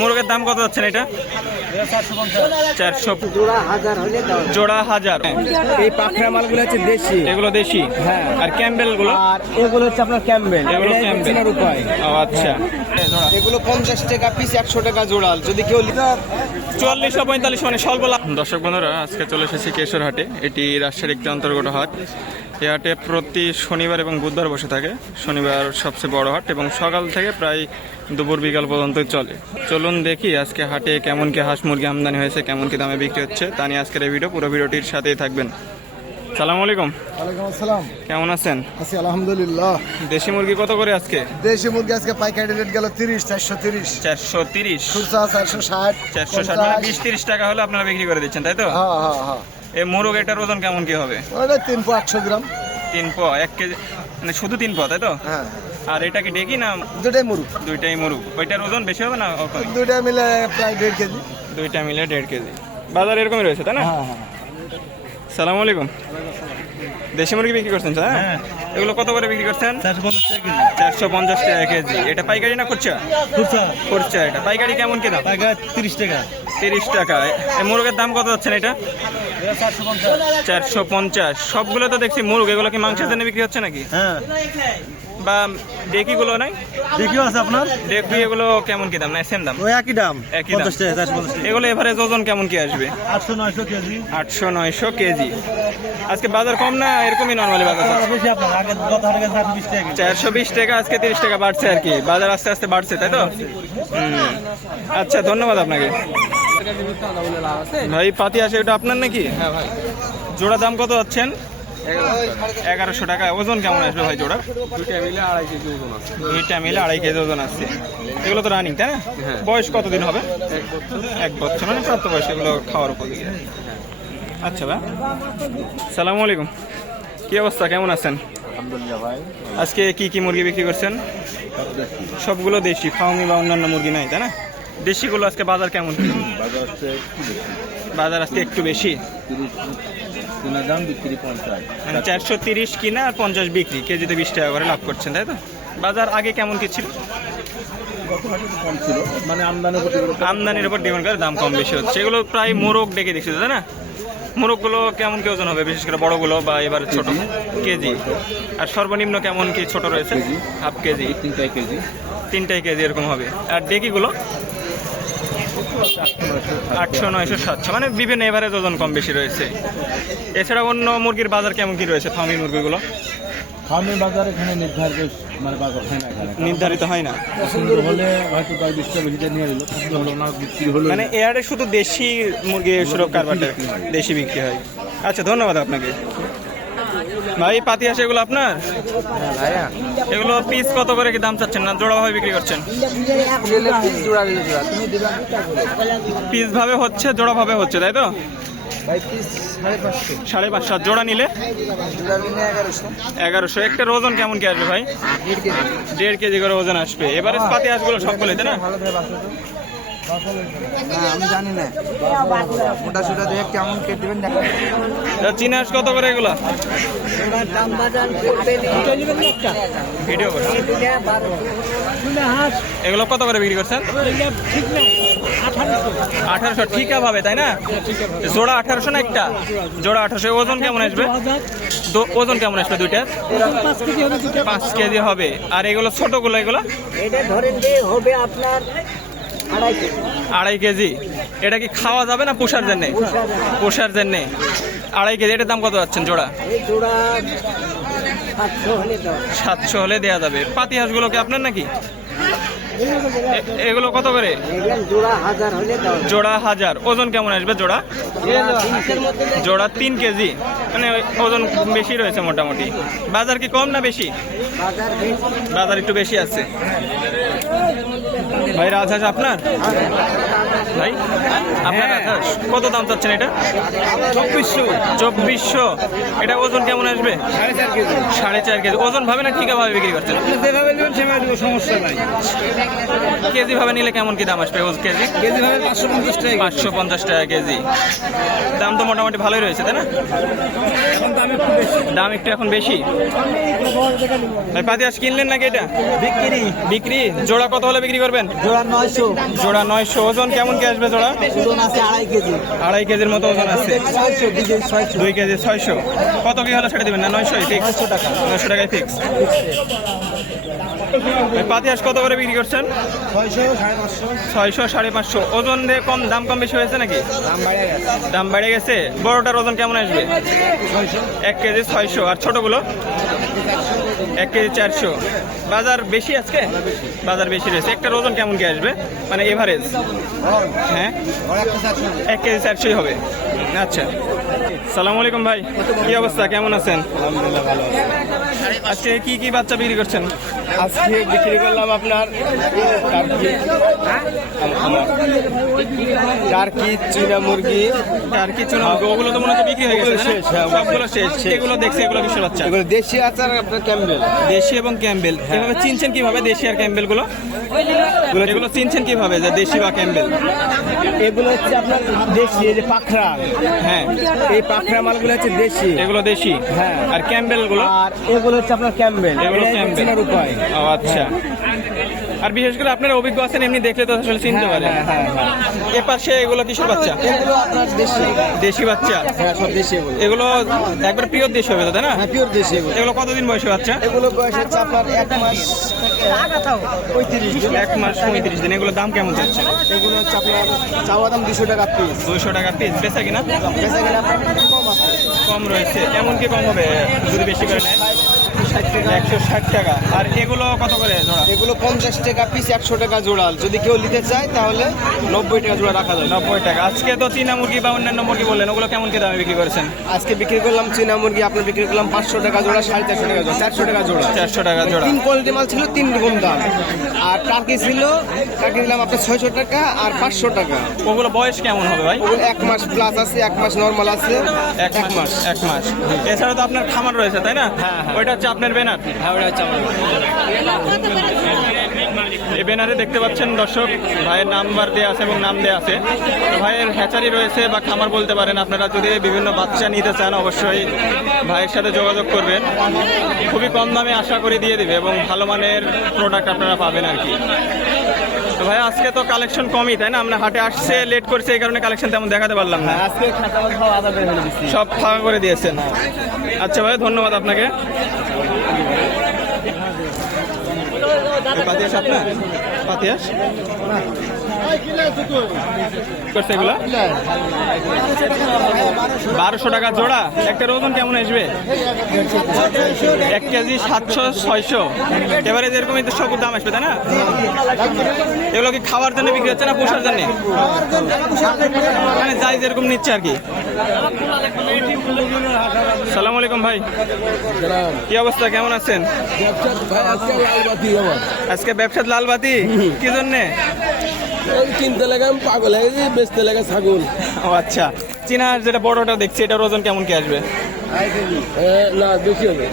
মুরগের দাম কত যাচ্ছেন এটা? চারশো জোড়া হাজার। এই পাখরা মালগুলো হচ্ছে দেশি। এগুলো দেশি? হ্যাঁ। আর ক্যাম্বেলগুলো আর এগুলো হচ্ছে আপনার ক্যাম্বেল। এগুলো ক্যাম্বেল। উপায়। আচ্ছা। এগুলো পঞ্চাশ টাকা পিস একশো টাকা জোড়াল। যদি কেউ চুয়াল্লিশ বা পঁয়তাল্লিশ মানে স্বল্প লাভ। দর্শক বন্ধুরা আজকে চলে এসেছি কেশর হাটে এটি রাজশাহীর একটি অন্তর্গত হাট। এই হাটে প্রতি শনিবার এবং বুধবার বসে থাকে। শনিবার সবচেয়ে বড় হাট এবং সকাল থেকে প্রায় দুপুর বিকাল পর্যন্ত চলে। চলুন দেখি আজকে হাটে কেমন কি হাঁস মুরগি আমদানি হয়েছে কেমন কি দামে বিক্রি হচ্ছে তা নিয়ে আজকের এই ভিডিও পুরো ভিডিওটির সাথেই থাকবেন। সালাম আলাইকুম। ওয়ালাইকুম আসসালাম। কেমন আছেন? আছি আলহামদুলিল্লাহ। দেশি মুরগি কত করে আজকে? দেশি মুরগি আজকে পাইকারি রেট গেল তিরিশ চারশো তিরিশ। চারশো তিরিশ। খুচরা চারশো ষাট চারশো ষাট মানে বিশ তিরিশ টাকা হলে আপনারা বিক্রি করে দিচ্ছেন তাই তো? হ্যাঁ হ্যাঁ হ্যাঁ। এই মোরগ এটার ওজন কেমন কি হবে? ওটা তিন পো আটশো গ্রাম। তিন প এক কেজি মানে শুধু তিন প তাই তো? হ্যাঁ। আর এটা কি ডেকি না দুটাই মুরগ দুইটাই মুরগ ওইটার ওজন বেশি হবে না? দুইটা মিলে প্রায় দেড় কেজি। দুইটা মিলে দেড় কেজি। বাজার এরকমই রয়েছে তাই না? হ্যাঁ হ্যাঁ। সালাম আলাইকুম। দেশি মুরগি বিক্রি করছেন স্যার? হ্যাঁ। এগুলো কত করে বিক্রি করছেন? চারশো পঞ্চাশ টাকা কেজি। এটা পাইকারি না খুচরা? খুচরা। খুচরা এটা। পাইকারি কেমন কেনা তিরিশ টাকা। তিরিশ টাকা। মুরগের দাম কত যাচ্ছেন এটা চারশো পঞ্চাশ। চারশো পঞ্চাশ। সবগুলো তো দেখছি মুরগ। এগুলো কি মাংসের জন্য বিক্রি হচ্ছে নাকি? হ্যাঁ। বা ডেকিগুলো নাই? দেখিও আছে আপনার? ডেকি এগুলো কেমন কি দাম? না সেম দাম? ওই একই দাম একই দাম। এগুলো এভারেজ ওজন কেমন কি আসবে? আটশো নয়শো কেজি। আটশো নয়শো কেজি। আজকে বাজার কম না? এরকমই নর্মালি বাজার বেশি আপনার আগে গত হাটে গেছে টাকা চারশো বিশ টাকা আজকে তিরিশ টাকা বাড়ছে আর কি। বাজার আস্তে আস্তে বাড়ছে তাই তো? হুম। আচ্ছা ধন্যবাদ আপনাকে। ভাই পাতি আসে ওটা আপনার নাকি? হ্যাঁ ভাই। জোড়া দাম কত যাচ্ছেন? এগারোশো টাকা। ওজন কেমন আসবে ভাই জোড়া? দুইটা মিলে আড়াই কেজি ওজন আছে। দুইটা মিলে আড়াই কেজি ওজন আসছে এগুলো তো রানিং তাই না? বয়স কতদিন হবে? এক বছর। মানে প্রাপ্ত বয়স এগুলো খাওয়ার উপযোগী। আচ্ছা ভাই। সালামু আলাইকুম। কি অবস্থা? কেমন আছেন? আজকে কি কি মুরগি বিক্রি করছেন? সবগুলো দেশি ফাউমি বা অন্যান্য মুরগি নাই তাই না? দেশিগুলো আজকে বাজার কেমন? বাজার আজকে একটু বেশি? তিন দাম বিক্রি পঞ্চাশ। মানে চারশো তিরিশ কিনা আর পঞ্চাশ বিক্রি কেজিতে বিশ টাকা করে লাভ করছেন তাই তো? বাজার আগে কেমন কি ছিল? মানে আমদানির উপর ডিপেন্ড করে। দাম কম বেশি হচ্ছে। এগুলো প্রায় মোরগ ডেকে দেখছি তাই না? মোরগগুলো কেমন কি ওজন হবে বিশেষ করে বড়গুলো বা এবার ছোট? কেজি। আর সর্বনিম্ন কেমন কি ছোট রয়েছে? Half kg. তিনটাই কেজি। তিনটাই কেজি এরকম হবে। আর ডেকিগুলো? আটশো নয়শো সাতশো মানে বিভিন্ন এভারেজ ওজন কম বেশি রয়েছে। এছাড়া অন্য মুরগির বাজার কেমন কি রয়েছে? ফার্মি মুরগিগুলো? ফার্মের বাজার এখানে নির্ধারিত মানে বাজার হয় না নির্ধারিত হয় না? সুন্দর হলে হয়তো প্রায় বিশটা বেশিটা নিয়ে এলো পছন্দ হলো না বিক্রি হলো মানে এয়ারে শুধু দেশি মুরগি সুরক্ষার কারবারটা দেশি বিক্রি হয়। আচ্ছা ধন্যবাদ আপনাকে। ভাই, পাতি হাঁস এগুলো আপনার? এগুলো পিস কত করে কি দাম চাচ্ছেন? না, জোড়া ভাবে বিক্রি করছেন? পিস ভাবে হচ্ছে, জোড়া ভাবে হচ্ছে, তাই তো? সাড়ে পাঁচশো। জোড়া নিলে? এগারোশো। একটা ওজন কেমন কি আসবে ভাই? দেড় কেজি করে ওজন আসবে। এবারে পাতি হাঁসগুলো সবগুলো তাই না? আমি জানি না। মোটা সোটা দিয়ে কেমন কেটে দেবেন চীনা কত করে এগুলো? ভিডিও করে। এগুলো কত করে বিক্রি করছেন? আঠারোশো। ঠিকা ভাবে তাই না? জোড়া আঠারোশো না একটা? জোড়া আঠারোশো। ওজন কেমন আসবে? ওজন কেমন আসবে দুইটা? পাঁচ কেজি হবে। আর এগুলো ছোটগুলো এগুলো? এটা ধরেন যে হবে আপনার আড়াই কেজি। এটা কি খাওয়া যাবে না পোষার জন্যে? পোষার জন্যে। আড়াই কেজি এটার দাম কত যাচ্ছেন জোড়া? সাতশো হলে দেওয়া যাবে। পাতি হাঁসগুলো কি আপনার নাকি? এগুলো কত করে? জোড়া হাজার। ওজন কেমন আসবে জোড়া? জোড়া তিন কেজি। মানে ওজন বেশি রয়েছে মোটামুটি। বাজার কি কম না বেশি? বাজার একটু বেশি আছে। ভাই আছে আপনার? ভাই। আপনার কত দাম চাচ্ছেন এটা? চব্বিশশো। চব্বিশশো। এটা ওজন কেমন আসবে? সাড়ে চার কেজি। ওজন ভাবে না ঠিকা ভাবে বিক্রি করছেন? যেভাবে নেবেন সেভাবে দেবো সমস্যা নাই। কেজি ভাবে নিলে কেমন কি দাম আসবে ওজ কেজি? কেজি ভাবে পাঁচশো পঞ্চাশ টাকা পাঁচশো পঞ্চাশ টাকা কেজি। দাম তো মোটামুটি ভালোই রয়েছে তাই না? দাম একটু দাম একটু এখন বেশি? ভাই পাতিয়াস কিনলেন নাকি এটা? বিক্রি। বিক্রি? জোড়া কত হলে বিক্রি করবেন? জোড়া নয়শো। জোড়া নয়শো। ওজন কেমন কি আসবে জোড়া? ওজন আছে আড়াই কেজি। আড়াই কেজির মতো ওজন আছে। ছয়শো দুই কেজি ছয়শো। দুই কেজি ছয়শো। কত কি হলে ছেড়ে দিবেন না? নয়শো ফিক্স নয়শো টাকা। নয়শো টাকায় ফিক্স পাতিয়াস কত করে বিক্রি করছেন? ছয়শো সাড়ে পাঁচশো। ওজন দিয়ে কম দাম কম বেশি হয়েছে নাকি? দাম বাড়ে গেছে। বেড়ে গেছে? বড়টার ওজন কেমন আসবে? এক কেজি ছয়শো। আর ছোটগুলো? এক কেজি চারশো। বাজার বেশি আজকে? বাজার বেশি রয়েছে। একটার ওজন কেমন কি আসবে? মানে এভারেজ হ্যাঁ? একটা এক কেজি চারশোই হবে। আচ্ছা। সালাম আলাইকুম ভাই। কি অবস্থা? কেমন আছেন? আলহামদুলিল্লাহ ভালো আজকে কি কি বাচ্চা বিক্রি করছেন? আজকে বিক্রি করলাম আপনার টার্কি টার্কি চীনা মুরগি। আর কিছু না ওগুলো তো মনে হচ্ছে বিক্রি হয়ে গেছে শেষ, হ্যাঁ, সবগুলো শেষ এগুলো দেখছি এগুলো কিসের বাচ্চা এগুলো দেশি আচার আপনার ক্যাম্বেল। দেশি এবং ক্যাম্বেল। এভাবে চিনছেন কীভাবে দেশি আর ক্যাম্বেলগুলো এগুলো চিনছেন কীভাবে যে দেশি বা ক্যাম্বেল? এগুলো হচ্ছে আপনার দেশি এই যে পাখরা। হ্যাঁ। এই পাখরা মালগুলো হচ্ছে দেশি। এগুলো দেশি? হ্যাঁ। আর ক্যাম্বেলগুলো আর এগুলো হচ্ছে আপনার ক্যাম্বেল। চেনার উপায় ও আচ্ছা। আর বিশেষ করে আপনারা অভিজ্ঞ আছেন এমনি দেখলে তো আসলে চিনতে পারেন। হ্যাঁ হ্যাঁ হ্যাঁ এ পাশে এগুলো কিসের বাচ্চা? এগুলো আপনার দেশি। দেশি বাচ্চা? হ্যাঁ সব দেশি এগুলো। এগুলো একবার পিওর দেশি হবে তো তাই না? হ্যাঁ পিওর দেশি এগুলো। এগুলো কতদিন বয়সে বাচ্চা? এগুলো বয়স হচ্ছে আপনার এক মাস পঁয়ত্রিশ দিন। এক মাস পঁয়ত্রিশ দিন। এগুলোর দাম কেমন যাচ্ছে? এগুলো হচ্ছে আপনার চাওয়া দাম দুশো টাকা পিস দুইশো টাকা পিস বেচা কিনা? বেচা একটু কম আছে। কম রয়েছে। কেমন কি কম হবে? যদি বেশি করে নেয়? একশো ষাট টাকা। আর এগুলো কত করে জোড়া? এগুলো পঞ্চাশ টাকা পিস একশো টাকা জোড়া। যদি কেউ নিতে চায় তাহলে নব্বই টাকা জোড়া রাখা যায় নব্বই টাকা। আজকে তো চীনা মুরগি বা অন্যান্য মুরগি বললেন ওগুলো কেমন কি দামে বিক্রি করেছেন? আজকে বিক্রি করলাম চীনা মুরগি আপনার বিক্রি করলাম পাঁচশো টাকা জোড়া সাড়ে চারশো টাকা জোড়া চারশো টাকা জোড়া। চারশো টাকা জোড়া। তিন কোয়ালিটি মাল ছিল তিন রকম দাম। আর টার্কি ছিল টার্কি দিলাম আপনার ছয়শো টাকা আর পাঁচশো টাকা। ওগুলো বয়স কেমন হবে ভাই? ওগুলো এক মাস প্লাস আছে এক মাস নর্মাল আছে। এক মাস এক মাস। এছাড়া তো আপনার খামার রয়েছে তাই না? ওইটা হচ্ছে আপনার ব্যানার? হাওড়া চাওয়া এই ব্যানারে দেখতে পাচ্ছেন দর্শক ভাইয়ের নাম্বার দেওয়া আছে এবং নাম দেওয়া আছে। তো ভাইয়ের হ্যাচারি রয়েছে বা খামার বলতে পারেন আপনারা যদি বিভিন্ন বাচ্চা নিতে চান অবশ্যই ভাইয়ের সাথে যোগাযোগ করবেন। খুবই কম দামে আশা করে দিয়ে দেবে এবং ভালো মানের প্রোডাক্ট আপনারা পাবেন আর কি। ভাই আজকে তো কালেকশন কমই তাই না? আমরা হাটে আসছে লেট করছে এই কারণে কালেকশন তেমন দেখাতে পারলাম না। আজকে হয়ে দিচ্ছি সব ফাঁকা করে দিয়েছেন। আচ্ছা ভাই ধন্যবাদ আপনাকে। পাতিয়াস আপনার পাতিয়াস? করছে এগুলো? বারোশো টাকা জোড়া। একটা ওজন কেমন আসবে? এক কেজি সাতশো ছয়শো। এবারে যেরকম এদের সব দাম আসবে তাই না? এগুলো কি খাওয়ার জন্য বিক্রি হচ্ছে না পোষার জন্য? মানে যাই যেরকম নিচ্ছে আর কি। সালাম আলাইকুম ভাই। কি অবস্থা? কেমন আছেন? আজকে ব্যবসার লালবাতি কি জন্যে? কিনতে লাগে আমি পাগল হয়ে গেছি বেচতে লাগে ছাগল। ও আচ্ছা। চীনার যেটা বড়টা দেখছি এটার ওজন কেমন কি আসবে? না বেশি হবে।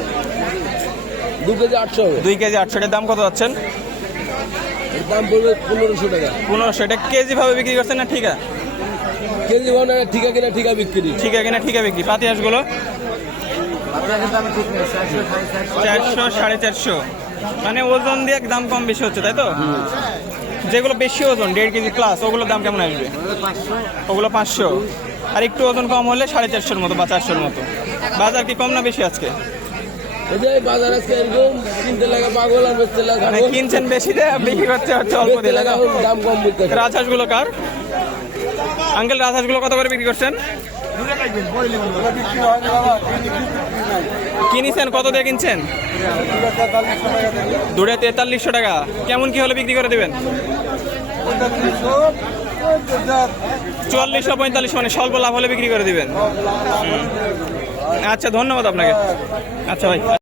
দু কেজি আটশো হবে। দুই কেজি আটশো। দাম কত যাচ্ছেন? দাম পড়বে পনেরোশো টাকা। পনেরোশো। এটা কেজি ভাবে বিক্রি করছেন না ঠিক? কেজি মানে ঠিকা কিনা ঠিকা বিক্রি। ঠিক আছে না ঠিক বিক্রি। পাতি হাঁসগুলো চারশো সাড়ে চারশো। মানে ওজন দিয়ে দাম কম বেশি হচ্ছে তাই তো? যেগুলো বেশি ওজন দেড় কেজি প্লাস ওগুলোর দাম কেমন আসবে? ওগুলো পাঁচশো। আর একটু ওজন কম হলে সাড়ে চারশোর মতো বা চারশোর মতো। বাজার কি কম না বেশি আজকে? মানে। কিনছেন বেশি বিক্রি করছে হচ্ছে অল্প বুঝতে রাজহাঁসগুলো কার? আঙ্কেল রাজহাঁসগুলো কত করে বিক্রি করছেন? কিনেছেন? কত দিয়ে কিনছেন? দুটো তেতাল্লিশশো টাকা। কেমন কি হলে বিক্রি করে দেবেন? চুয়াল্লিশশো পঁয়তাল্লিশ মানে স্বল্প লাভ হলে বিক্রি করে দেবেন। আচ্ছা ধন্যবাদ আপনাকে। আচ্ছা ভাই।